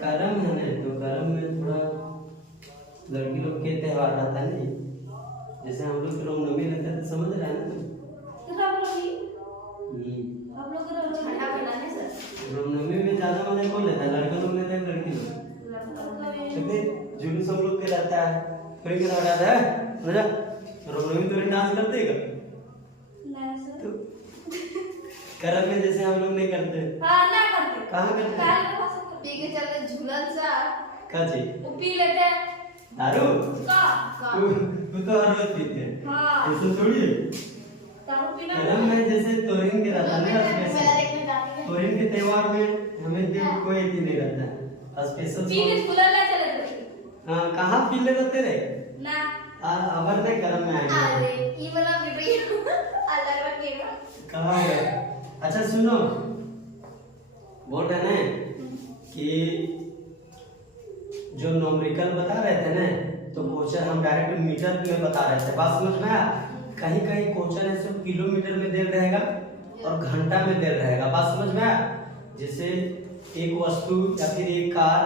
करम है ना, तो करम में थोड़ा लड़की लोग के त्योहार रहता है नहीं, जैसे हम लोग रामनवमी रहता है तो समझ रहा है ना तुम। रामनवमी में ज्यादा मजा कौन लेता है, लड़का लोग लेता है लड़की लोग। क्योंकि जुलूस हम लोग के रहता है, कोई के रहता है मजा। रामनवमी तो डांस करते हैं तो करम में जैसे हम लोग नहीं करते। हाँ ना करते। कहाँ करते हैं? पी के चलते झूलन सा क्या चीज? वो पी लेते हैं दारू। का तू तो हर रोज पीते हैं। हाँ ऐसा थोड़ी है। दारू पीना करम में जैसे तोरिन के रहता है ना, तोरिन के त्योहार में हमें दिन कोई ऐसी नहीं रहता है स्पेशल। पी के झूलन ना चले थे। हाँ कहाँ पी ले रहते रे ना अबर नहीं करम में आएंगे। अरे ये वाला वीडियो अलग रखेगा। कहाँ है? अच्छा सुनो, बोल रहे ना कि जो नॉमरिकल बता रहे थे ना, तो क्वेश्चन हम डायरेक्ट मीटर में बता रहे थे, बात समझ में आया? कहीं कहीं क्वेश्चन ऐसे किलोमीटर में दे रहेगा और घंटा में दे रहेगा, बात समझ में आया? जैसे एक वस्तु या फिर एक कार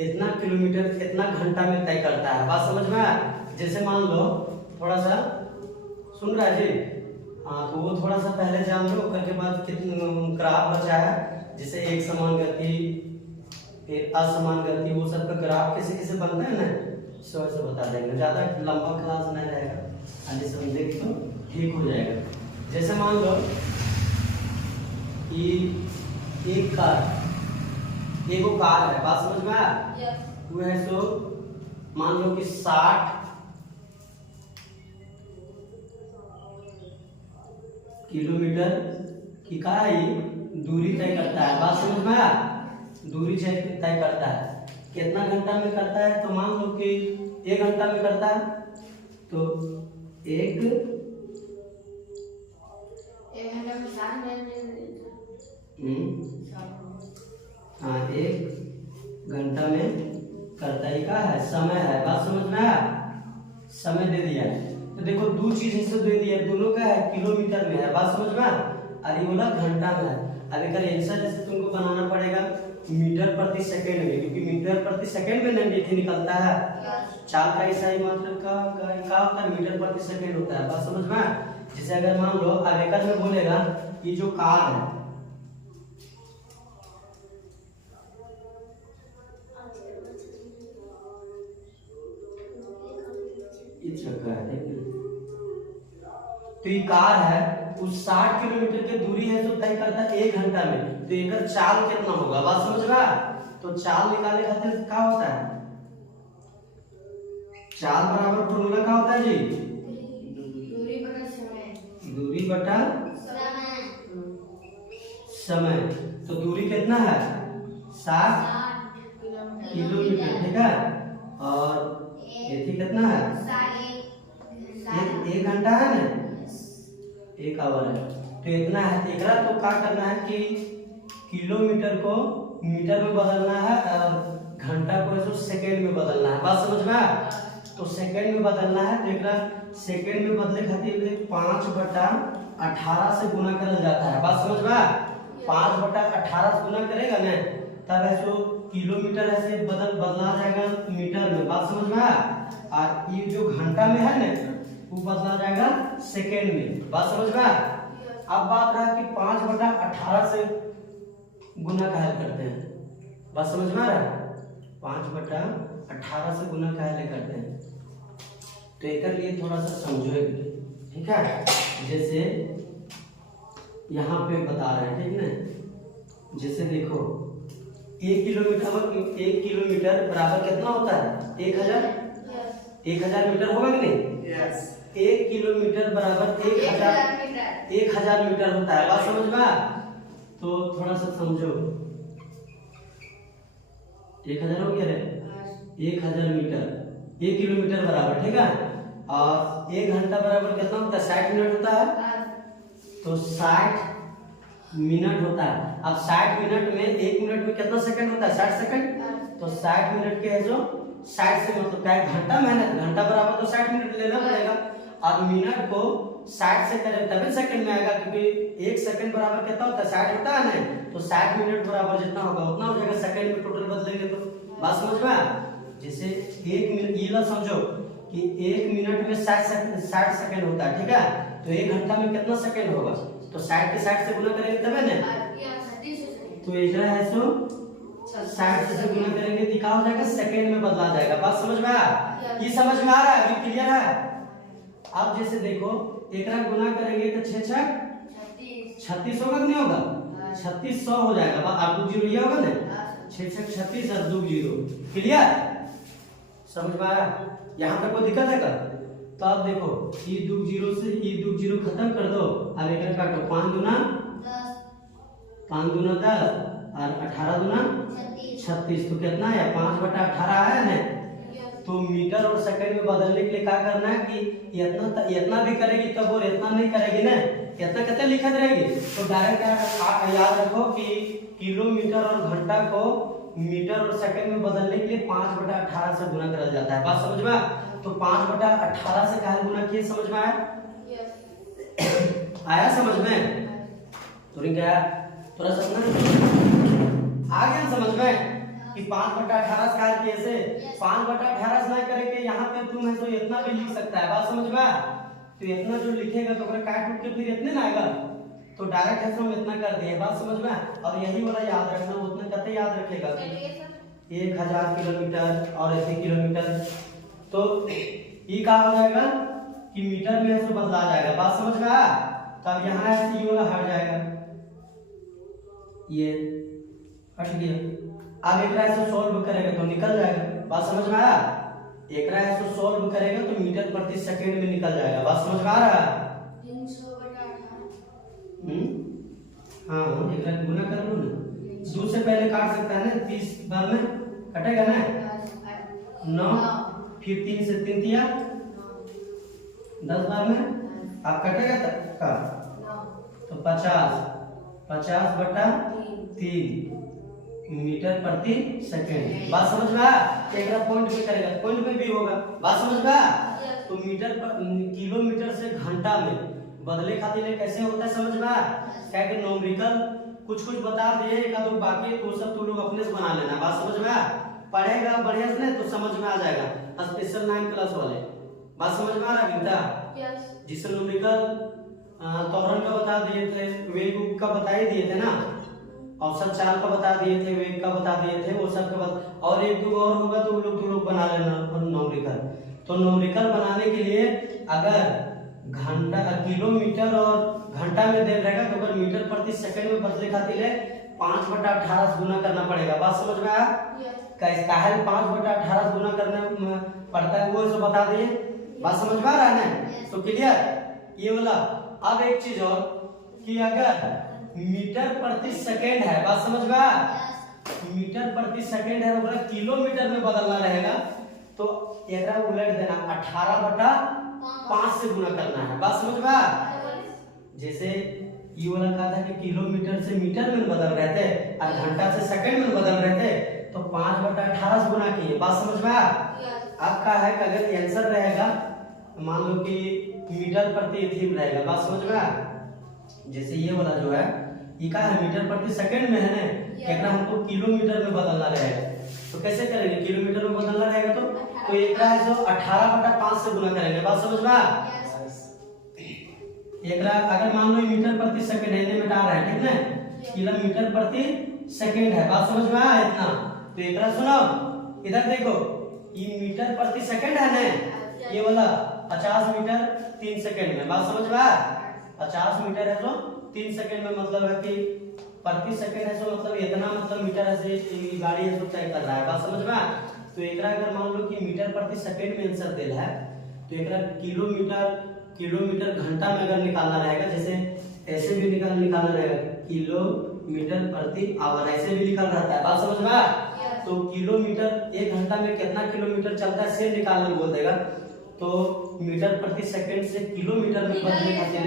इतना किलोमीटर इतना घंटा में तय करता है, बात समझ में आया? जैसे मान लो थोड़ा सा सुन रहा है जी, हाँ तो वो थोड़ा सा पहले जान लो, करके बाद कितने ग्राफ बचा है, जैसे एक समान गति फिर असमान गति, वो सब का ग्राफ कैसे कैसे बनता है ना, सो ऐसे बता देंगे। ज़्यादा लंबा क्लास नहीं रहेगा, आगे समझे तो ठीक हो जाएगा। जैसे मान लो कि एक कार एगो कार है, बात समझ में आया? वो है सो मान लो कि 60 किलोमीटर की का है दूरी तय करता है, बात समझ में आया? दूरी तय करता है, कितना घंटा में करता है? तो मान लो कि 1 घंटा में करता है, तो एक घंटा में 60 मिनट। हाँ 1 घंटा में करता ही का है, समय है, बात समझ में आया? समय दे दिया है, तो देखो दो चीज इससे दे दिया, दोनों का है किलोमीटर में है, बात समझ में आया? और ये बोला घंटा में है। अब एक आंसर जैसे तुमको बनाना पड़ेगा मीटर प्रति सेकंड में, क्योंकि मीटर प्रति सेकंड में नहीं निकलता है, चाल का ईसाई मात्रा का होता है, मीटर प्रति सेकंड होता है, बात समझ में आया? जैसे अगर मान लो आवेकर में बोलेगा कि जो कार है तो ये कार है उस 60 किलोमीटर की दूरी है जो तय करता है 1 घंटा में, तो एक चाल कितना होगा, बात समझ रहा? तो चाल निकालने खातिर क्या होता है? चाल बराबर फॉर्मूला क्या होता है जी? दूरी बटा समय। दूरी बटा समय। तो दूरी कितना है? 60 किलोमीटर, ठीक है। और ये कितना है? 1 घंटा है ना, 1 आवर है, तो इतना है। एकरा तो क्या करना है कि किलोमीटर को मीटर में बदलना है और घंटा को ऐसे सेकंड में बदलना है, बात समझ में आया? तो सेकंड में बदलना है, तो एकरा सेकंड में बदले खातिर 5/18 से गुना करल जाता है, बात समझ में आया? 5/18 से गुना करेगा ना, तब ऐसे किलोमीटर ऐसे बदला जाएगा मीटर में, बात समझ में आया? और ये जो घंटा में है ना वो बदला जाएगा सेकेंड में, बात समझ में आया? अब बात रहा कि 5/18 से गुना काहे करते हैं, बात समझ में आ रहा है? 5/18 से गुना काहे करते हैं, तो एक लिए थोड़ा सा समझो, ठीक है? जैसे यहाँ पे बता रहे हैं, ठीक ना? जैसे देखो 1 किलोमीटर बराबर कितना होता है? 1000 मीटर होगा कि नहीं? 1 किलोमीटर बराबर 1000 मीटर होता है, बात समझ में? तो थोड़ा सा समझो, 1000 हो गया रे, 1000 मीटर 1 किलोमीटर बराबर, ठीक है? और 1 घंटा बराबर कितना होता है? 60 मिनट होता है, तो 60 मिनट होता है। अब 60 मिनट में 1 मिनट में कितना सेकंड होता है? 60 सेकंड। तो 60 मिनट के है जो 60 से मतलब क्या घंटा में है ना, घंटा बराबर तो 60 मिनट लेना पड़ेगा, और मिनट को 60 से करें तभी सेकंड में आएगा, क्योंकि 1 सेकंड बराबर कितना होता है 60 होता है ना, तो 60 मिनट बराबर जितना होगा उतना हो जाएगा सेकंड में टोटल बदलेंगे तो। बात समझ में आया? जैसे 1 मिनट ये ला समझो कि 1 मिनट में 60 सेकंड होता है, ठीक है, तो 1 घंटा में कितना सेकंड होगा, तो 60 के 60 से गुना करेंगे तभी ना, तो एकरा है सो 60 से गुना करेंगे तो क्या हो जाएगा सेकंड में बदला जाएगा। बात समझ में आया? ये समझ में आ रहा है? अभी क्लियर है? अब जैसे देखो एकरा गुना करेंगे तो 6 6 36 होगा कि नहीं होगा, 3600 हो जाएगा, और 2 जीरो ये होगा ना, 6 6 36 और 2 जीरो। क्लियर? समझ में आया? यहाँ तक कोई दिक्कत है क्या? तो अब देखो ये 2 जीरो से ये 2 जीरो खत्म कर दो, अब एकरा काटो, 5 दूना 10 और 18 दूना 36, तो कितना है 5/18 है ना। तो मीटर और सेकंड में बदलने के लिए क्या करना है कि इतना भी करेगी तब और इतना नहीं करेगी ना, इतना कितना लिखत रहेगी, तो डायरेक्ट याद रखो कि किलोमीटर और घंटा को मीटर और सेकंड में बदलने के लिए 5/18 से गुना करल जाता है। बात समझ में आया? तो 5/18 से काहे गुना किए, समझ में आया? आया समझ में? तो क्या थोड़ा समझना आ गया समझ में कि 5/18 से काहे किए से 5/18 से ना करके यहाँ पे तुम है तो इतना भी लिख सकता है। बात समझ में आया? तो इतना जो लिखेगा तो ओकरा काट उठ के फिर इतने ना आएगा, तो डायरेक्ट है हम इतना कर दिए। बात समझ में? और यही वाला याद रखना, उतना कितना याद रखेगा 1000 किलोमीटर और ऐसे किलोमीटर, तो ये क्या हो जाएगा कि मीटर में ऐसे बदला जाएगा। बात समझ में आया? तब यहाँ ऐसे ये वाला हट जाएगा, ये हट गया। अब एकरा ऐसे सॉल्व करेगा तो निकल जाएगा। बात समझ में आया? एकरा ऐसे सॉल्व करेगा तो मीटर प्रति सेकंड में निकल जाएगा। बात समझ में आ रहा है? 300/18। हाँ एकरा गुना कर लो ना, 2 से पहले काट सकता है ना, 30 बार में कटेगा ना, 9 फिर 3 से 3 दिया 10 बार में आप कटेगा तब का, तो 50/3 मीटर प्रति सेकंड। बात समझ में आया? एकरा पॉइंट में करेगा, पॉइंट में भी होगा। बात समझ में आया? तो मीटर किलोमीटर से घंटा में बदले खातिर कैसे होता है समझ में आया? क्या कि न्यूमेरिकल कुछ बता दिए एक आधो, बाकी तो सब तुम लोग अपने से बना लेना। बात समझ में आया? पढ़ेगा बढ़िया से ना तो समझ में आ जाएगा, स्पेशल 9 क्लास वाले। बात समझ में आ रहा है बेटा? जिससे न्यूमेरिकल त्वरण का बता दिए थे, वेग का बता ही दिए थे ना, औसत चाल का बता दिए थे, वेग का बता दिए थे, वो सब का और एक दो और होगा तो तुम लोग बना लेना न्यूमेरिकल। तो न्यूमेरिकल बनाने के लिए अगर घंटा किलोमीटर और घंटा में दे रहेगा तो अगर मीटर प्रति सेकंड में बदले खातिर 5/18 से गुना करना पड़ेगा। बात समझ में आया? कैसे 5/18 गुना करना पड़ता है वो सब बता दिए। बात समझ में आ रहा है ना? तो क्लियर ये वाला। अब एक चीज और कि अगर मीटर प्रति सेकंड है, बात समझ में आया? मीटर प्रति सेकंड है और किलोमीटर में बदलना रहेगा तो एकरा उलट देना, 18/5 से गुना करना है। बात समझ में आया? जैसे ये वाला कहा था कि किलोमीटर से मीटर में बदल रहे थे और घंटा से सेकंड में बदल रहे थे, तो 5/18 से गुना किए। बात समझ में आया? अब क्या है कि अगर आंसर रहेगा मान लो कि मीटर प्रति थीम रहेगा। बात समझ में आया? जैसे ये वाला जो है ये क्या है मीटर प्रति सेकंड में है ना, एकरा हमको किलोमीटर में बदलना रहेगा, तो कैसे करेंगे? किलोमीटर में बदलना रहेगा तो एकरा है जो 18/5 से गुना करेंगे। बात समझ में आया? एकरा अगर मान लो मीटर प्रति सेकंड है, इन्हें मिटा रहे हैं, ठीक ना, किलोमीटर प्रति सेकंड है। बात समझ में आया इतना? तो एकरा सुनो, इधर देखो ये मीटर प्रति सेकंड है ना, ये वाला 50 मीटर 3 सेकंड में। बात समझ में आया? 50 मीटर है तो 3 सेकंड में, मतलब है कि प्रति सेकंड है तो मतलब इतना, मतलब मीटर है से गाड़ी है तो तय कर रहा है। बात समझ में आया? तो एकरा अगर मान लो कि मीटर प्रति सेकंड में आंसर देला है तो एकरा किलोमीटर घंटा में अगर निकालना रहेगा, जैसे ऐसे भी निकालना रहेगा किलोमीटर प्रति आवर, ऐसे भी निकाल रहता है। बात समझ में आया? तो किलोमीटर 1 घंटा में कितना किलोमीटर चलता है से निकालना बोल देगा, तो मीटर प्रति सेकंड से किलोमीटर में बदलने खातिर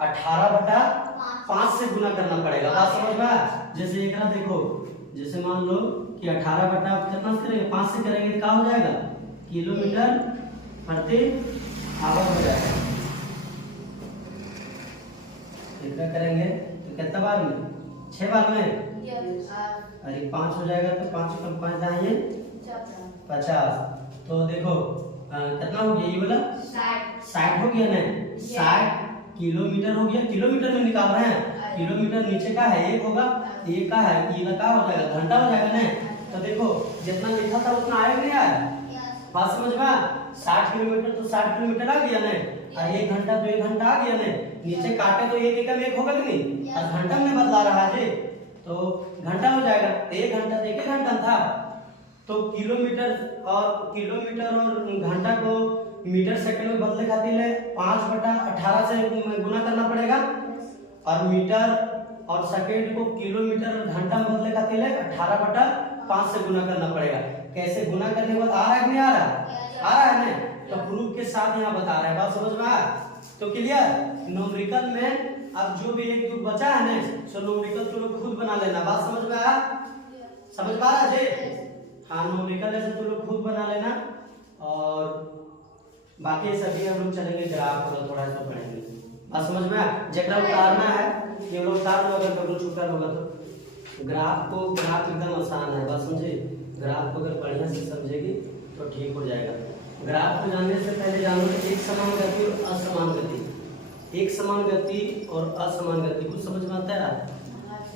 18/5 से गुना करना पड़ेगा। बात समझ में आया? जैसे एकरा देखो, जैसे मान लो कि 18 कितना से करेंगे 5 से करेंगे तो क्या हो जाएगा किलोमीटर प्रति आवर हो जाएगा। इतना करेंगे तो कितना बार में 6 बार में यस अरे 5 हो जाएगा तो 5 कम 5 दाएं 50। तो देखो कितना हो गया ये वाला 60 हो गया ना 60 किलोमीटर हो गया। किलोमीटर में निकाल रहे हैं, किलोमीटर नीचे का है 1 होगा, ये का है ये का हो जाएगा घंटा हो जाएगा ना। तो देखो जितना लिखा था उतना आया नहीं आया, बात समझ में 60 किलोमीटर तो 60 किलोमीटर आ गया ना, और 1 घंटा तो 1 घंटा आ गया ना। नीचे काटे तो 1 एकम 1 होगा कि नहीं, और घंटा में बदला रहा है तो घंटा हो जाएगा। 1 घंटा तो 1 घंटा था, तो किलोमीटर और घंटा को मीटर सेकंड में बदले खातिर 5/18 से गुना करना पड़ेगा, और मीटर और सेकंड को किलोमीटर घंटा में बदले खातिर 18/5 से गुना करना पड़ेगा। कैसे गुना करने के बाद आ रहा है कि नहीं आ रहा, आ रहा है ना। तो प्रूफ के साथ यहाँ बता रहा है, बात समझ में आया तो क्लियर। न्यूमेरिकल में अब जो भी एक ग्रुप बचा है ना, सो न्यूमेरिकल तुम लोग खुद बना लेना, बात समझ में आया, समझ पा रहा है। हाँ न्यूमेरिकल ऐसे तुम लोग खुद बना लेना, और बाकी सभी हम लोग चलेंगे ग्राफ थोड़ा सा पढ़ेंगे, बात समझ में आया। जगह उतारना है ये लोग उतार लो, अगर कभी छुट्टा होगा तो ग्राफ एकदम आसान है, बात समझे। ग्राफ को अगर बढ़िया से समझेगी तो ठीक हो जाएगा। ग्राफ को जानने से पहले जानो कि एक समान गति और असमान गति, एक समान गति और असमान गति कुछ समझ में आता है।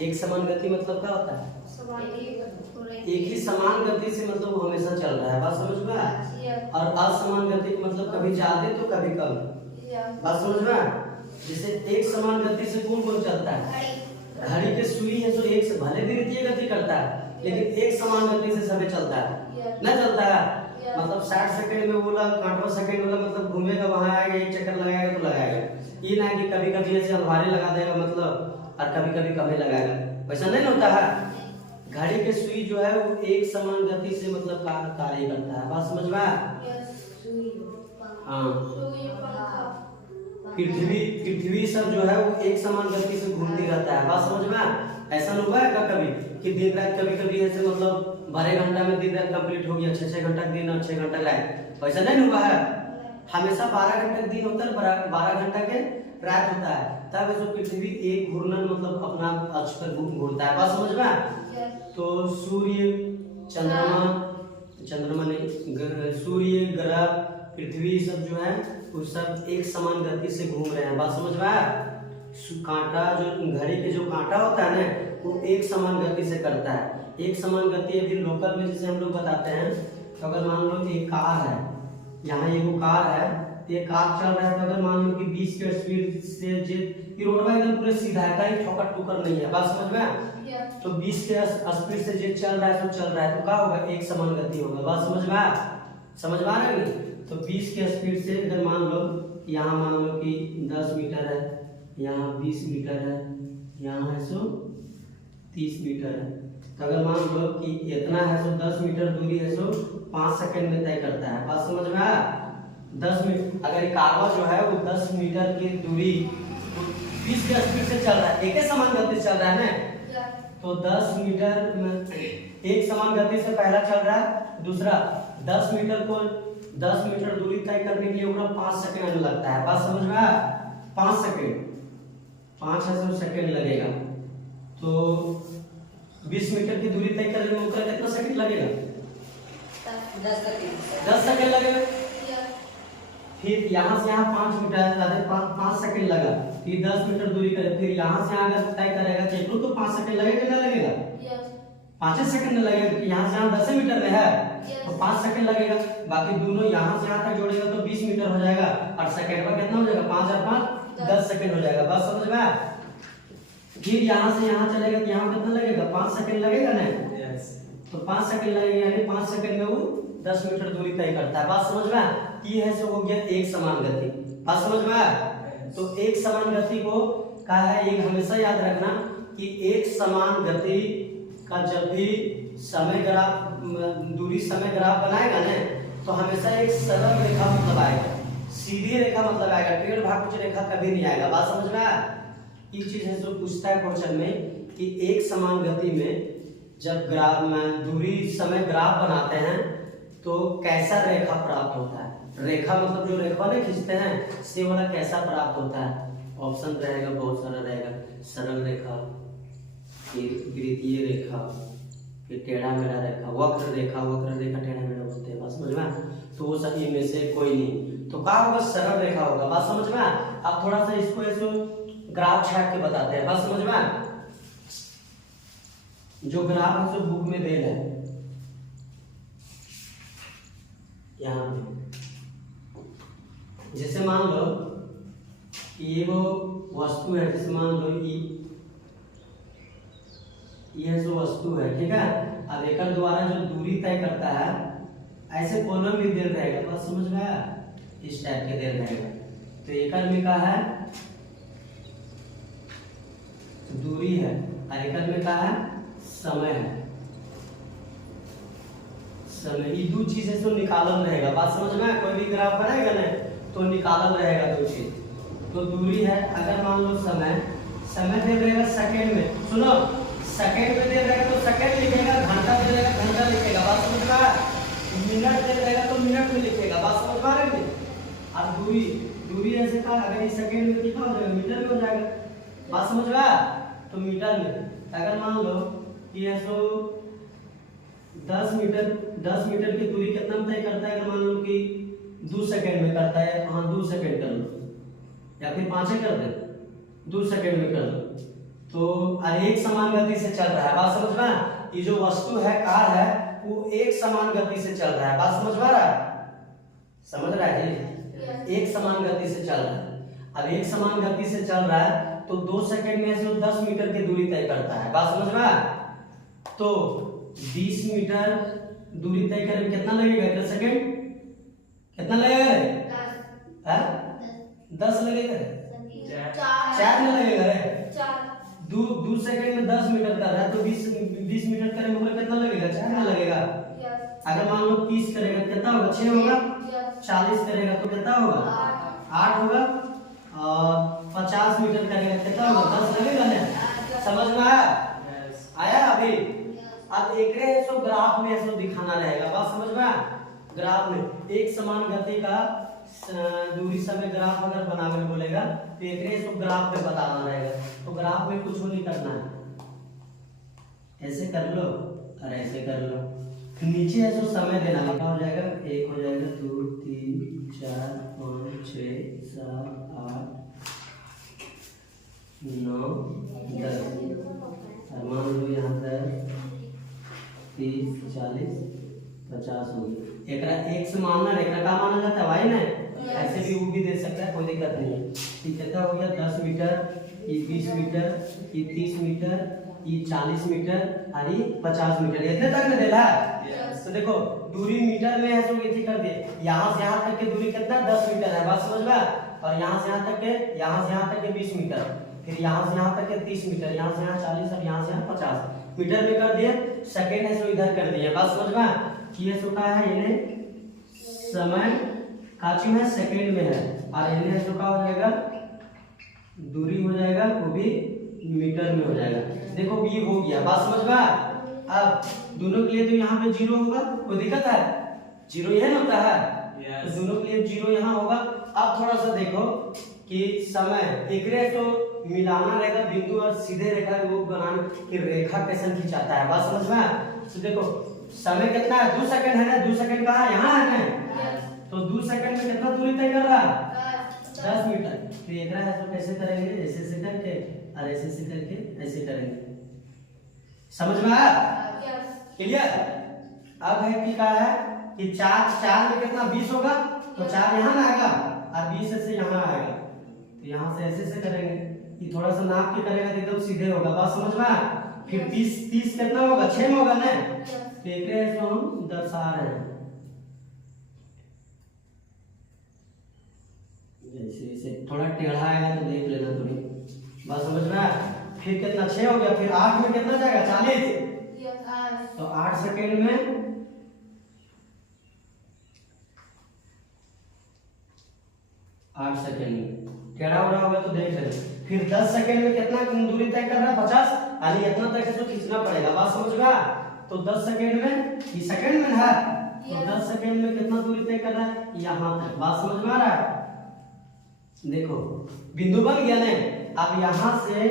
एक समान गति मतलब क्या होता है, एक ही समान गति से मतलब वो हमेशा चल रहा है, बात समझ में आया। और असमान गति मतलब कभी ज्यादा तो कभी कम, बात समझ में आया। जैसे एक समान गति से कौन कौन चलता है, घड़ी के सुई है जो एक से भले भी विपरीत गति करता है, लेकिन एक समान गति से सभी चलता है ना, चलता है। मतलब 60 सेकंड में बोला 60वां सेकंड वाला मतलब घूमेगा वहां आएगा, एक चक्कर लगाएगा तो लगाएगा, ये ना कि कभी कभी ऐसे अलवारे लगा देगा मतलब, और कभी कभी कभी लगाएगा, वैसा नहीं होता है। घड़ी के सुई जो है वो एक समान गति से मतलब कार्य करता है, बात समझ में आया। हाँ पृथ्वी सब जो है वो एक समान गति से घूमती रहता है, बात समझ में आया। ऐसा हुआ है कभी कि दिन रात कभी ऐसे मतलब 12 घंटा में दिन रात कंप्लीट हो गया, 6 घंटा दिन और 6 घंटा रात, वैसा नहीं हुआ है। हमेशा 12 घंटे दिन होता है, 12 घंटा के रात होता है, तब ऐसे पृथ्वी एक घूर्णन मतलब अपना अक्ष पर घूमता है, बात समझ में। तो सूर्य चंद्रमा नहीं, सूर्य ग्रह पृथ्वी सब जो है वो सब एक समान गति से घूम रहे हैं, बात समझ में आया। कांटा जो घड़ी के जो कांटा होता है ना वो एक समान गति से करता है, एक समान गति। अभी लोकल में जैसे हम लोग बताते हैं, तो अगर मान लो एक कार है, यहाँ ये वो कार है, ये कार चल रहा है, तो अगर मान लो कि 20 के स्पीड से ये रोड एकदम पूरे सीधा है, कहीं ठोकर टुकर नहीं है, बात समझ में। तो 20 के स्पीड से जो चल रहा है तो चल रहा है, तो क्या होगा, एक समान गति होगा, बात समझ में आया, समझ में आ रहा है। तो 20 के स्पीड से अगर मान लो यहाँ मान लो कि 10 मीटर है, यहाँ 20 मीटर है, यहाँ है सो 30 मीटर है, तो अगर मान लो कि इतना है सो 10 मीटर दूरी है सो 5 सेकंड में तय करता है, बात समझ में आया। 10 मीटर अगर कागज जो है वो 10 मीटर की दूरी 20 के स्पीड से चल रहा है, एक ही समान गति से चल रहा है ना, तो 10 मीटर में एक समान गति से पहला चल रहा है, दूसरा 10 मीटर दूरी तय करने के लिए पूरा 5 सेकंड लगता है, बात समझ में आया। 5 सेकंड 5 सेकंड लगेगा, तो 20 मीटर की दूरी तय करने में कितना सेकंड लगेगा, 10 सेकंड लगेगा। फिर यहाँ से यहाँ 5 मीटर 5 सेकंड लगा, फिर 10 मीटर दूरी करे, फिर यहाँ से अगर तय करेगा तो 5 सेकंड लगेगा ना, लगेगा 5 सेकंड लगेगा। यहाँ से यहाँ 10 मीटर में है तो 5 सेकंड लगेगा, बाकी दोनों यहाँ से यहाँ तक जोड़ेगा तो 20 मीटर हो जाएगा, और सेकंड में कितना हो जाएगा, 5 और 5 10 सेकंड हो जाएगा, बस समझ में आया। फिर यहाँ से यहाँ चलेगा तो यहाँ कितना लगेगा, 5 सेकंड लगेगा ना, तो 5 सेकंड लगेगा, यानी 5 सेकंड में वो 10 मीटर दूरी तय करता है, बात समझ में आया। ये है सो हो गया एक समान गति, बात समझ में आया। तो एक समान गति को कहा है, एक हमेशा याद रखना कि एक समान गति का जब भी समय ग्राफ दूरी समय ग्राफ बनाएगा ना, तो हमेशा एक सरल रेखा मतलब आएगा, सीधी रेखा मतलब आएगा, टेढ़ भाग कुछ रेखा कभी नहीं आएगा, बात समझ में आया। ये चीज है जो पूछता है क्वेश्चन में कि एक समान गति में जब ग्राफ में दूरी समय ग्राफ बनाते हैं तो कैसा रेखा प्राप्त होता है। रेखा मतलब जो रेखा नहीं खींचते हैं से वाला कैसा प्राप्त होता है, ऑप्शन रहेगा, बहुत सारा रहेगा। सरल रेखा, फिर वृत्तीय रेखा, फिर टेढ़ा मेढ़ा रेखा, वक्र रेखा, वक्र रेखा टेढ़ा मेढ़ा बोलते हैं, बात समझ में। तो वो सभी में से कोई नहीं, तो क्या होगा, सरल रेखा होगा, बात समझ में। अब थोड़ा सा इसको ऐसे ग्राफ छाट के बताते हैं, बात समझ में। जो ग्राफ है जो बुक में दे है यहाँ पे, जैसे मान लो कि ये वो वस्तु है, जैसे मान लो ये जो वस्तु है, ठीक है। अब एक द्वारा जो दूरी तय करता है, ऐसे कॉलम भी दे रहेगा, बस समझ में आया, इस टाइप के दे रहेगा। तो एक में का है दूरी है, और एक में का है समय है, समय। ये दो चीजें तो निकालल रहेगा, बात समझ में। कोई भी ग्राफ बनाएगा ना तो निकालल रहेगा दो चीज। तो दूरी है, अगर मान लो समय, समय दे रहेगा सेकंड में, सुनो सेकंड में दे रहेगा तो सेकंड लिखेगा, घंटा दे रहेगा घंटा लिखेगा, बात समझ में आया। मिनट दे रहेगा तो मिनट में लिखेगा, बात समझ में आ रही है। अब दूरी, दूरी ऐसे का, अगर ये सेकंड में कितना हो जाएगा, मीटर में हो जाएगा, बात समझ में आया। तो मीटर में अगर मान लो कि ऐसो 10 मीटर की दूरी कितना में तय करता है, अगर मान लो कि 2 सेकंड में करता है, हाँ 2 सेकंड कर लो, या फिर 5 कर दे, 2 सेकंड में कर लो। तो एक समान गति से चल रहा है, बात समझ में। ये जो वस्तु है, कार है, वो एक समान गति से चल रहा है, बात समझ में आ रहा है, समझ रहा है जी, एक समान गति से चल रहा है। अब एक समान गति से चल रहा है तो 2 सेकंड में से 10 मीटर की दूरी तय करता है, बात समझ में। तो 20 मीटर दूरी तय करने में कितना लगेगा, कितना सेकंड, कितना लगेगा रे, 10 लगेगा, 4 में लगेगा रे। 2 सेकंड में 10 मीटर कर रहा है तो 20 मीटर करने में कितना लगेगा, 4 में लगेगा। अगर मान लो 30 करेगा कितना होगा, 6 होगा। 40 करेगा तो कितना होगा, 8 होगा। और 50 मीटर करेगा कितना होगा, 10 लगेगा ना, समझ में आया, आया अभी। अब एक सो ग्राफ में ऐसा दिखाना रहेगा, बात समझ में। ग्राफ में एक समान गति का दूरी समय ग्राफ अगर बनाने बोलेगा तो एक सो ग्राफ में बताना रहेगा। तो ग्राफ में कुछ नहीं करना है, ऐसे कर लो और ऐसे कर लो। नीचे है जो समय देना लिखा हो जाएगा, 1 हो जाएगा, 2 3 4 5 6 7 8 9 10। और मान लो यहाँ पर 30 40 50 हो गई। एक से मानना एक का माना जाता है भाई ना, ऐसे भी वो भी दे सकता है, कोई दिक्कत नहीं है। कितना हो गया, 10 मीटर, ये 20 मीटर, ये 30 मीटर, ये 40 मीटर और ये 50 मीटर, इतने तक में देला है। तो देखो दूरी मीटर में है, तो इतनी कर दिए। यहाँ से यहाँ तक की दूरी कितना, 10 मीटर है, बात समझ में। और यहाँ से यहाँ तक के 20 मीटर, फिर यहाँ से यहाँ तक के 30 मीटर, यहाँ से यहाँ 40 और यहाँ से यहाँ 50 मीटर में कर दिए। सेकंड है सो इधर कर दिए, बात समझ में। ये होता है इन्हें समय काची में सेकंड में है, और इन्हें जो का हो जाएगा दूरी हो जाएगा, वो भी मीटर में हो जाएगा। देखो ये हो गया, बात समझ में। अब दोनों के लिए तो यहाँ पे 0 होगा, कोई दिक्कत है, 0 यह होता है, तो दोनों के लिए 0 यहाँ होगा। अब थोड़ा सा देखो कि समय एक तो मिलाना रहेगा बिंदु और सीधे रेखा वो बनाने की रेखा कैसे खिंचाता है, बात समझ में। तो देखो समय कितना है, 2 सेकंड है ना, 2 सेकंड कहाँ है, यहाँ है ना। तो 2 सेकंड में कितना दूरी तय कर रहा है, 10 मीटर। तो ये है तो कैसे करेंगे, ऐसे से करके और ऐसे से करके ऐसे करेंगे, समझ में आया, क्लियर। अब है कि क्या है कि 4 में कितना 20 होगा, तो 4 यहाँ ना आएगा और 20 से यहाँ आएगा, तो यहाँ से ऐसे से करेंगे। ये थोड़ा सा नाप के करेगा तो एकदम सीधे होगा, बात समझ में। फिर 30 कितना होगा, 6 में होगा ना। देख रहे हैं, हम दर्शा रहे हैं जैसे थोड़ा टेढ़ा आएगा तो देख लेना थोड़ी, बात समझ में। फिर कितना 6 हो गया, फिर 8 में कितना जाएगा, 40। तो 8 सेकंड में 8 सेकंड में टेढ़ा हो रहा होगा तो देख लेना। फिर 10 सेकंड में कितना दूरी तय कर रहा है, 50, यानी इतना तक तो खींचना पड़ेगा, बात समझ में। तो 10 सेकंड में, ये सेकंड में है, तो 10 सेकंड में कितना दूरी तय कर रहा है, यहाँ तक, बात समझ में आ रहा है। देखो बिंदु बन गया ना। अब यहाँ से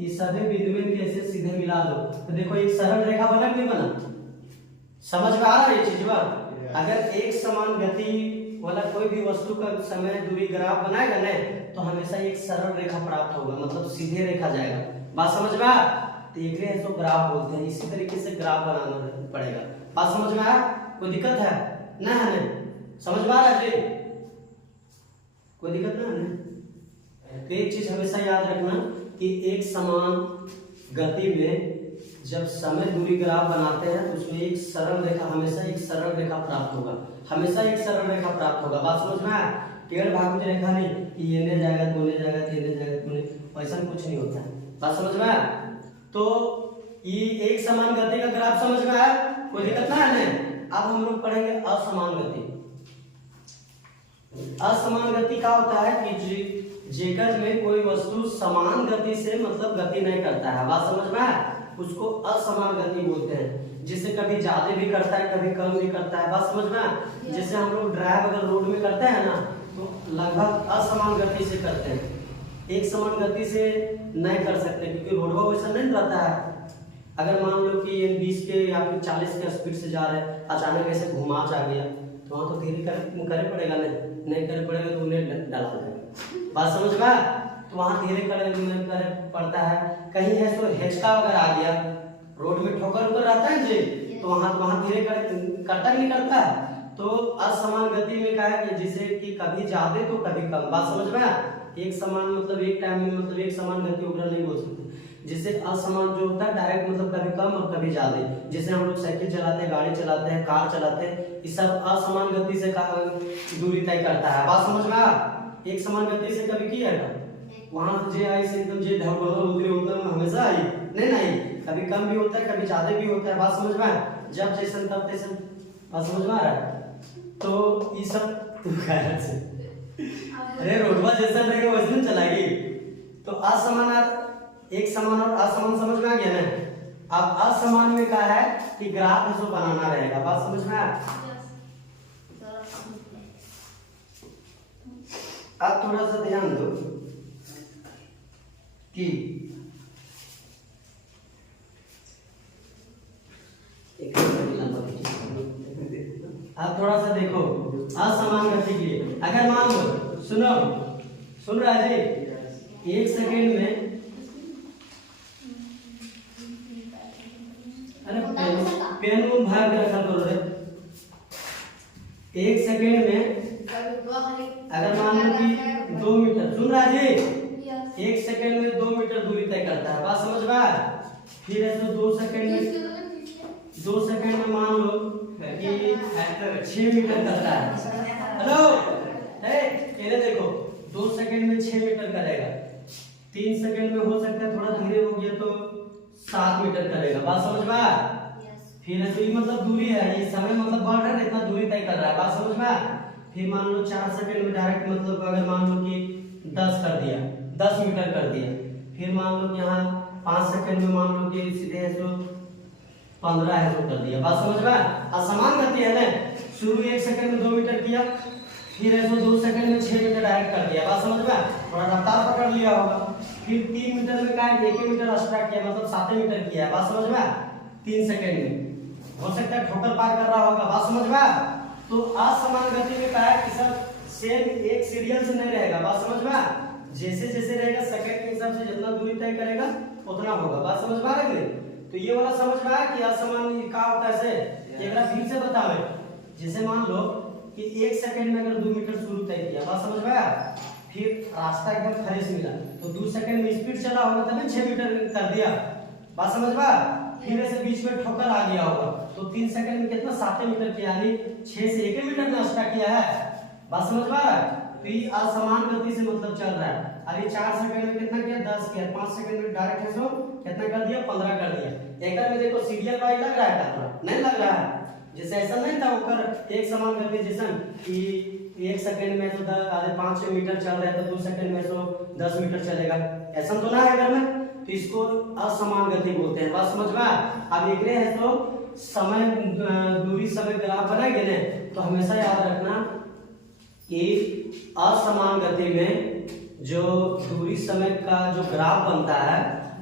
इस सभी बिंदु में कैसे सीधे मिला दो तो देखो एक सरल रेखा बना कि नहीं बना। समझ में आ रहा है ये चीज बात। अगर एक समान गति वाला कोई भी वस्तु का समय दूरी ग्राफ बनाएगा ना तो हमेशा एक सरल रेखा प्राप्त होगा, मतलब सीधे रेखा जाएगा। बात समझ में आया। तो एक रेखा इसको ग्राफ बोलते हैं। इसी तरीके से ग्राफ बनाना पड़ेगा। बात समझ में आया। कोई दिक्कत है ना? है नहीं समझ में आ रहा है जी? कोई दिक्कत ना है। तो एक चीज हमेशा याद रखना कि एक समान गति में जब समय दूरी ग्राफ बनाते हैं तो उसमें एक सरल रेखा, हमेशा एक सरल रेखा प्राप्त होगा, हमेशा एक सरल रेखा प्राप्त होगा। बात समझ में आया। टेढ़ भाग रेखा नहीं कि ये ने जाएगा तो ने जाएगा, ये ने जाएगा तो ने, ऐसा कुछ नहीं होता है। बात समझ में आया। तो ये एक समान गति का ग्राफ समझ में आया। कोई दिक्कत ना है। अब हम लोग पढ़ेंगे असमान गति। असमान गति क्या होता है कि जेकर में कोई वस्तु समान गति से मतलब गति नहीं करता है। बात समझ में आया। उसको असमान गति बोलते हैं। जिसे कभी ज्यादा भी करता है कभी कम भी करता है। बात समझ में आया। जैसे हम लोग ड्राइव अगर रोड में करते हैं ना तो लगभग असमान गति से करते हैं, एक समान गति से नहीं कर सकते क्योंकि रोडवा वैसा नहीं रहता है। अगर मान लो कि ये 20 के या फिर 40 के स्पीड से जा रहे हैं, अचानक ऐसे घुमाच आ गया तो वहाँ तो धीरे करे पड़ेगा, नहीं करे पड़ेगा तो उन्हें डाला जाएगा। बात समझ में आया। तो वहाँ धीरे करे पड़ता है। कहीं है तो हेचका अगर आ गया, रोड में ठोकर उकर रहता है जी, तो वहाँ धीरे करता नहीं करता है। तो असमान गति में क्या है कि जिसे कि कभी ज्यादा तो कभी कम। बात समझ में आया। एक समान मतलब एक टाइम में मतलब एक समान गति वगैरह नहीं बोल सकते। जिससे असमान जो होता है डायरेक्ट मतलब कभी कम और कभी ज्यादा। जैसे हम लोग साइकिल चलाते हैं, गाड़ी चलाते हैं, कार चलाते हैं, ये सब असमान गति से दूरी तय करता है। बात समझ में आया। एक समान गति से कभी किया वहां जे आई से एकदम जे हमेशा आई नहीं, कभी कम भी होता है कभी ज्यादा भी होता है। बात समझ में आया। जब जैसन तब तैसन। बात समझ में आ रहा है। तो ये सब अरे रोडवा जैसा रहेगा वैसे नहीं चलाएगी। तो असमान एक समान और असमान समझ में आ गया ना। अब असमान में क्या है कि ग्राफ है जो बनाना रहेगा। बात समझ में आया। अब थोड़ा सा ध्यान दो कि अब थोड़ा सा देखो असमान गति के लिए। अगर मान लो सुन रहा है जी, एक सेकेंड में पेन को भाग के रखा करो रे। एक सेकेंड में अगर मान लो कि 2 मीटर, सुन रहा है जी, एक सेकेंड में 2 मीटर दूरी तय करता है। बात समझ में आया। फिर ऐसे 2 सेकेंड में मान लो कि 6 मीटर करता है। हेलो ये देखो 2 सेकेंड में 6 मीटर करेगा, 3 सेकेंड में हो सकता है थोड़ा धीरे हो गया तो 7 मीटर करेगा। बात समझ में आया। फिर तो ये मतलब दूरी है, ये समय मतलब बढ़ रहा है इतना दूरी तय कर रहा है। बात समझ में आया। फिर मान लो 4 सेकेंड में डायरेक्ट मतलब अगर मान लो कि 10 कर दिया, 10 मीटर कर दिया। फिर मान लो कि यहाँ 5 सेकेंड में मान लो कि सीधे है तो 15 है तो कर दिया। बात समझ में आया। असमान गति है ना। शुरू 1 सेकेंड में 2 मीटर किया, फिर ऐसे 2 सेकेंड में 6 मीटर डायरेक्ट कर दिया। बात समझ में आया। थोड़ा रफ्तार पकड़ लिया होगा। फिर 3 मीटर में क्या है 1 मीटर एक्स्ट्रा किया, मतलब 7 मीटर किया है। बात समझ में आया। 3 सेकेंड में हो सकता है ठोकर पार कर रहा होगा। बात समझ में आया। तो असमान गति में क्या है कि सब सेम एक सीरियल से नहीं रहेगा। बात समझ में आया। जैसे जैसे रहेगा सेकंड के हिसाब से जितना दूरी तय करेगा उतना होगा। बात समझ में आ रही है। तो ये वाला समझ में आया कि असमान क्या होता है। ऐसे एक बार फिर से बतावे। जैसे मान लो कि 1 सेकंड में अगर 2 मीटर शुरू तय किया, बात समझ में आया। फिर रास्ता एकदम फ्रेश मिला तो 2 सेकंड में स्पीड चला होगा तभी 6 मीटर कर दिया। बात समझ में आया। फिर ऐसे बीच में ठोकर आ गया होगा तो 3 सेकंड में कितना 7 मीटर किया, यानी 6 से 1 मीटर में एक्स्ट्रा किया है। बात समझ में आ रहा है। तो ये असमान गति से मतलब चल रहा है। अभी 4 सेकंड में कितना किया 10 किया, 5 सेकंड में डायरेक्ट है सो कितना कर दिया 15 कर दिया। एक में देखो सीरियल वाइज लग रहा है क्या, नहीं लग रहा है। जैसे ऐसा नहीं था ऊपर एक समान गति जैसा कि 1 सेकंड में तो 5 मीटर चल रहा है तो 2 सेकंड में तो 10 मीटर चलेगा, ऐसा तो ना है अगर में। तो इसको असमान गति बोलते हैं। बात समझ में आया। अब एक है तो समय दूरी समय ग्राफ बनाएंगे ना तो हमेशा याद रखना कि असमान गति में जो दूरी समय का जो ग्राफ बनता है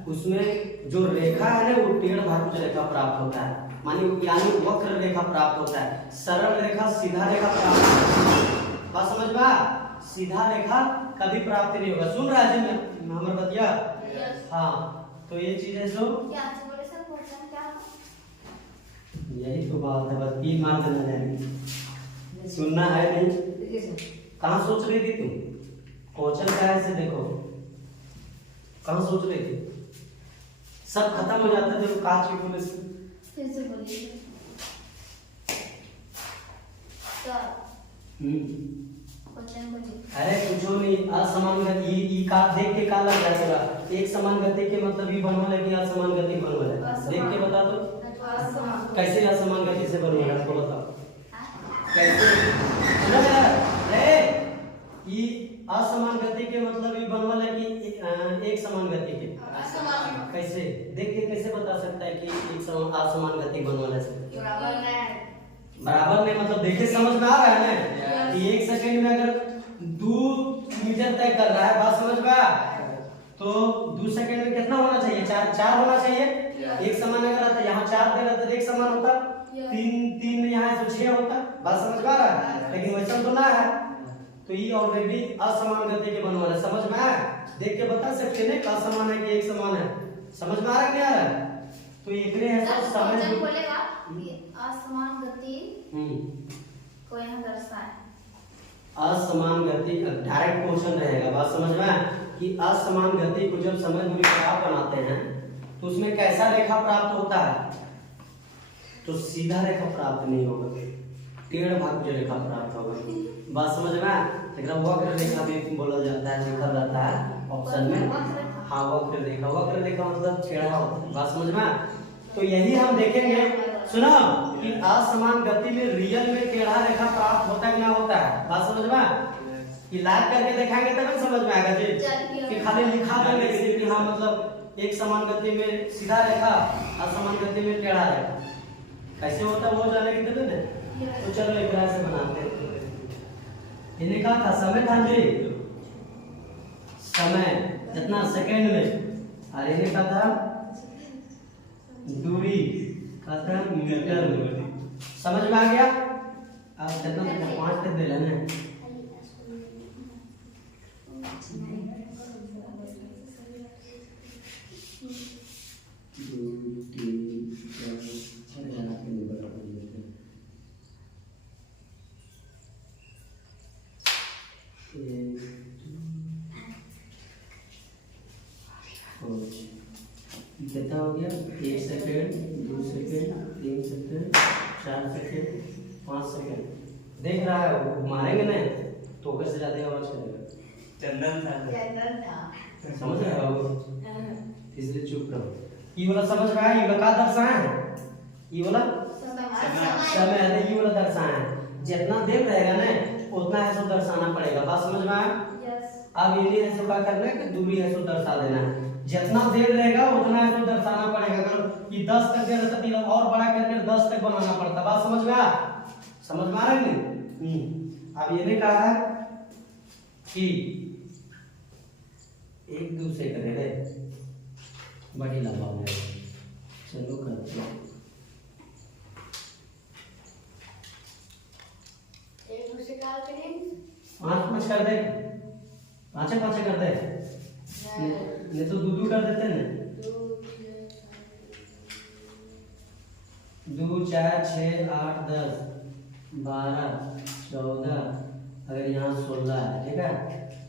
उसमें जो रेखा है ना वो टेढ़ भाज्य रेखा प्राप्त होता है, मानिए यानी वक्र रेखा प्राप्त होता है। सरल रेखा सीधा रेखा प्राप्त होता है। बात समझ में आया? सीधा रेखा कभी प्राप्त नहीं होगा। सुन रहा है जी हमारे बतिया? हाँ, तो ये चीज है जो यही तो बात है, बस पी मार देना जाएगी, सुनना है नहीं। कहाँ सोच रही थी तुम? क्वेश्चन क्या है से देखो, कहाँ सोच रही थी? सब खत्म हो जाता है जब कांच की बोले से। फिर से बोलिए क्वेश्चन बोलिए। अरे कुछ नहीं, असमान गति ई का देख के का लग जाएगा? एक समान गति के मतलब ई बनवल है कि असमान गति बनवल है? देख के बता दो कैसे असमान गति से बनवल है, आपको बताओ कैसे? अरे ई असमान गति के मतलब ये बनवल है कि एक समान गति के? कैसे देख के कैसे बता सकता है कि एक समान असमान गति बनवल है? बराबर नहीं मतलब देखे समझ में आ रहा है ना कि 1 सेकंड में अगर 2 मीटर तय कर रहा है, बात समझ में आया? तो 2 सेकंड में कितना होना चाहिए? 4 होना चाहिए। एक समान अगर रहता यहाँ 4 दे रहता तो एक समान होता, 3 यहाँ है तो 6 होता। बात समझ में आ रहा है? लेकिन वैसा तो ना है, तो ये ऑलरेडी असमान गति के बनवा है। समझ में आया? देख के बता सकते हैं असमान है कि एक समान है? समझ में आ रहा है? नहीं आ रहा है? तो एकरे है सब समझ बोलेगा असमान गति को यहाँ दर्शाए। असमान गति डायरेक्ट क्वेश्चन रहेगा। बात समझ में आया? कि असमान गति को जब समय दूरी ग्राफ बनाते हैं तो उसमें कैसा रेखा प्राप्त होता है? तो सीधा रेखा प्राप्त नहीं होगा, टेढ़ भाज्य रेखा प्राप्त होगा। बात समझ में आया? लेकिन वक्र रेखा भी बोला जाता है, लिखा जाता है ऑप्शन में। हाँ, वक्र रेखा, वक्र रेखा मतलब टेढ़ा होता है। बात समझ में आया? तो यही हम देखेंगे। सुनो कि असमान गति में रियल में टेढ़ा रेखा प्राप्त होता है कि ना होता है? बात समझ में आया? कि लाइव करके दिखाएंगे तब समझ में आएगा जी, कि खाली लिखा देंगे कि हाँ मतलब एक समान गति में सीधा रेखा, असमान गति में टेढ़ा रेखा कैसे होता है वो जाने की तब ना। तो चलो एक तरह से बनाते हैं। इन्हें कहा था समय था जी, समय कितना सेकंड में, और इन्हें कहा था दूरी, कहा था मीटर में। समझ में आ गया? अब कितना 5 तक दे लेना। कितना हो गया? 1 second, 2 second, 3 second, 4 second, 5 second. देख रहा है वो मारेंगे ना तो ओकर से ज्यादा आवाज करेगा। चंदन था समझ रहे हो? इसलिए चुप रहो। ये वाला समझ में आया? ये वाला का दर्शाया है? ये वाला समय है, ये वाला दर्शाया है। जितना देर रहेगा ना उतना है सो दर्शाना पड़ेगा। बात समझ में आया? अब ये है सो क्या करना है कि दूरी है सो दर्शा देना है। जितना देर रहेगा उतना है तो दर्शाना पड़ेगा। अगर ये 10 तक दे रहता तो और बड़ा करके 10 तक बनाना पड़ता। बात समझ में आ? समझ में आ रहा है नहीं? अब ये ने कहा है कि 1-2 सेकंड है, बड़ी लंबा हो जाएगा। चलो करते हैं। 1-2 से काल करें 5 कर दे, 5 कर दे, नहीं तो 2 कर देते हैं। 2, 4, 6, 8, 10, 12, 14, अगर यहाँ 16 है, ठीक है?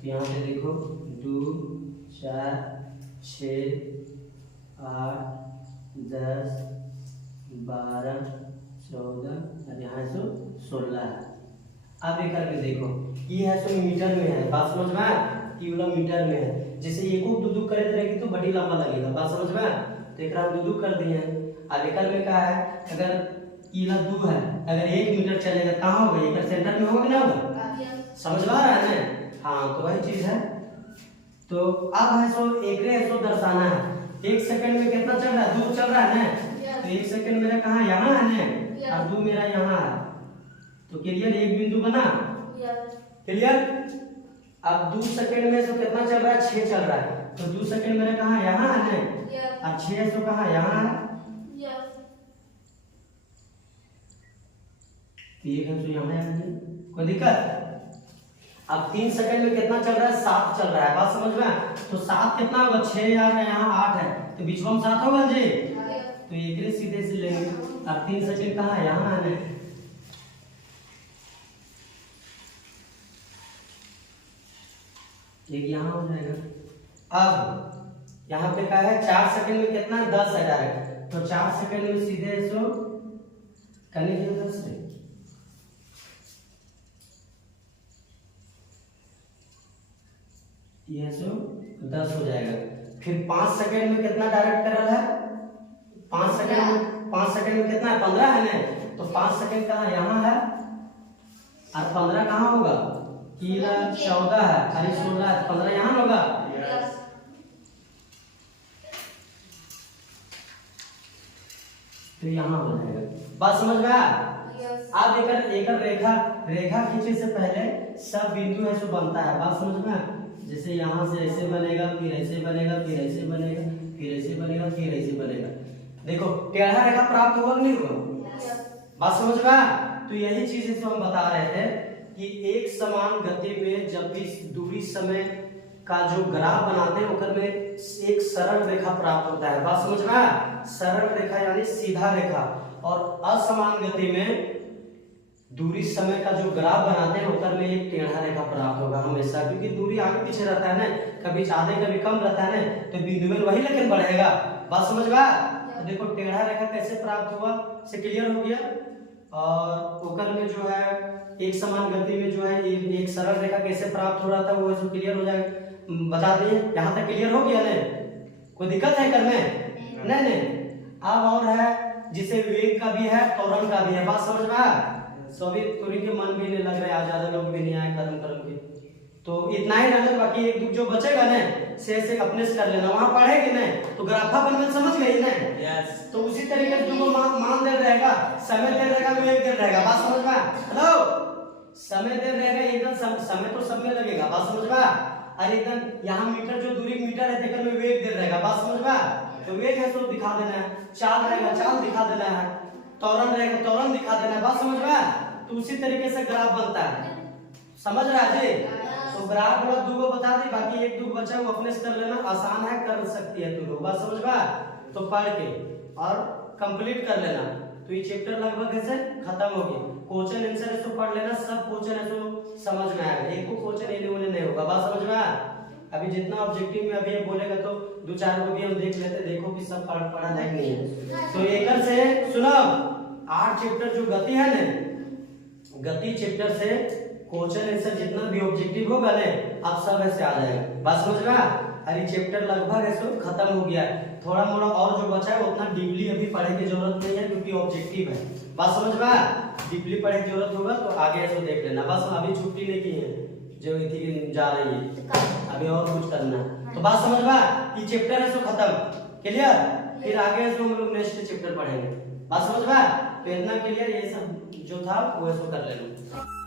तो यहाँ पे देखो 2, 4, 6, 8, 10, 12, 14 और यहाँ से 16 है। अब एक करके देखो, ये है सो मीटर में है। बात समझ में आया? ये वाला मीटर में है। जैसे ये को 2 करते रहेगी तो बड़ी लंबा लगेगा। बात समझ में आया? तो एक हम 2 कर दिए हैं। अब एक में क्या है, अगर इला 2 है, अगर 1 मीटर चलेगा कहाँ होगा? एक सेंटर में होगा कि ना होगा? समझ में आ रहा है ना? हाँ, तो वही चीज है। तो अब है सो एक रे सो दर्शाना है। 1 सेकंड में कितना चल रहा है? 2 चल रहा है ना? तो 1 सेकंड मेरा कहाँ यहाँ है ना, और 2 मेरा यहाँ है। तो क्लियर? एक बिंदु बना। क्लियर? अब 2 सेकंड में से कितना चल रहा है, 6 चल रहा है, तो 2 सेकंड मेरा कहाँ यहाँ है ना, यस अब 6 सौ कहाँ यहाँ है, यस तो ये घंसो यहाँ है, कोई दिक्कत। अब 3 सेकंड में कितना चल रहा है, 7 चल रहा है, बात समझ में। तो 7 कितना होगा, 6 यार यहाँ 8 है, तो बीच में 7 होगा जी, तो एक सीधे से लेंगे। अब 3 सेकंड कहाँ है, यहाँ है ना, एक यहाँ हो जाएगा। अब यहाँ पे क्या है, 4 सेकंड में कितना है, 10 है डायरेक्ट, तो 4 सेकंड में सीधे इसको करने के 10 से ये सो 10 हो जाएगा। फिर 5 सेकंड में कितना डायरेक्ट कर रहा है, 5 सेकंड में कितना है, 15 है ना, तो 5 सेकंड कहाँ यहाँ है, और 15 कहाँ होगा, कि 14 है, खाली 16 है, 15 यहाँ होगा। यस तो यहाँ हो जाएगा, बात समझ में आया। यस आप एक रेखा खींचने से पहले सब बिंदु है सो बनता है, बात समझ में आया? जैसे यहाँ से ऐसे बनेगा, फिर ऐसे बनेगा, फिर ऐसे बनेगा, फिर ऐसे बनेगा, फिर ऐसे बनेगा। देखो टेढ़ा रेखा प्राप्त होगा कि नहीं होगा, यस बात समझ में आया? तो यही चीज इसको हम बता रहे थे कि एक समान गति में जब भी दूरी समय का जो ग्राफ बनाते हैं ओकर में एक सरल रेखा प्राप्त होता है, बात समझ में आया? सरल रेखा यानी सीधा रेखा, और असमान गति में दूरी समय का जो ग्राफ बनाते हैं ओकर में एक टेढ़ा रेखा प्राप्त होगा हमेशा, क्योंकि दूरी आगे पीछे रहता है ना, कभी ज्यादा कभी कम रहता है ना, तो बिंदु में वही लेकिन बढ़ेगा, बात समझ में आया? तो देखो टेढ़ा रेखा कैसे प्राप्त हुआ, से क्लियर हो गया। और ओकर में जो है एक समान गति में जो है एक सरल रेखा कैसे प्राप्त हो रहा था वो सब क्लियर हो जाएगा, बता दिए। यहाँ तक क्लियर हो गया ना, कोई दिक्कत है करने, नहीं। अब और है जिसे वेग का भी है त्वरण का भी है, बात समझ में आया? सभी थोड़ी के मन भी नहीं लग रहा है, ज्यादा लोग भी नहीं आए कर्म के, तो इतना ही रहने, बाकी एक दुख जो बचेगा ना से अपने से कर लेना, वहां पढ़ेगी ना तो ग्राफा बनने समझ गई ना, यस तो उसी तरीके से तुमको मान दे रहेगा, समय दे रहेगा, वेग दे रहेगा, बात समझ में? हेलो, समय दे रहेगा एकदम, समय तो सब में लगेगा, बात समझ में? और एकदम यहाँ मीटर जो दूरी मीटर है देखकर में वेग दे रहेगा, बात समझ में? तो वेग है तो दिखा देना है, चाल रहेगा चाल दिखा देना है, त्वरण रहेगा त्वरण दिखा देना है, बात समझ में? तो उसी तरीके से ग्राफ बनता है, समझ रहा है जी? तो ग्राफ वाला दो बता दी, बाकी एक दो बचा वो अपने से कर लेना, आसान है, कर सकती है तू लोग, बात समझ में? तो पढ़ के और कंप्लीट कर लेना, तो ये चैप्टर लगभग ऐसे खत्म हो गया। क्वेश्चन आंसर इसको पढ़ लेना, सब क्वेश्चन है तो समझ में आएगा, एक को क्वेश्चन इन्हें उन्हें नहीं होगा, बात समझ में आया? अभी जितना ऑब्जेक्टिव में अभी ये बोलेगा तो 2-4 को भी हम देख लेते, देखो कि सब पढ़ा लायक नहीं है। तो एक से सुनो 8 चैप्टर जो गति है ना, गति चैप्टर से क्वेश्चन आंसर जितना भी ऑब्जेक्टिव होगा ना अब सब ऐसे आ जाएगा, बात समझ में? अरे चैप्टर लगभग ऐसे खत्म हो गया है, थोड़ा मोड़ा और जो बचा है उतना डीपली अभी पढ़ने की जरूरत नहीं है क्योंकि ऑब्जेक्टिव है, बात समझ में? डीपली पढ़ने की जरूरत होगा तो आगे ऐसे देख लेना, बस अभी छुट्टी नहीं की है जो इतनी जा रही है, अभी और कुछ करना है, तो बात समझ में? ये चैप्टर है सो खत्म, क्लियर? फिर आगे इसको हम लोग नेक्स्ट चैप्टर पढ़ेंगे, बात समझ में? तो इतना क्लियर, ये सब जो था वो इसको कर लेना।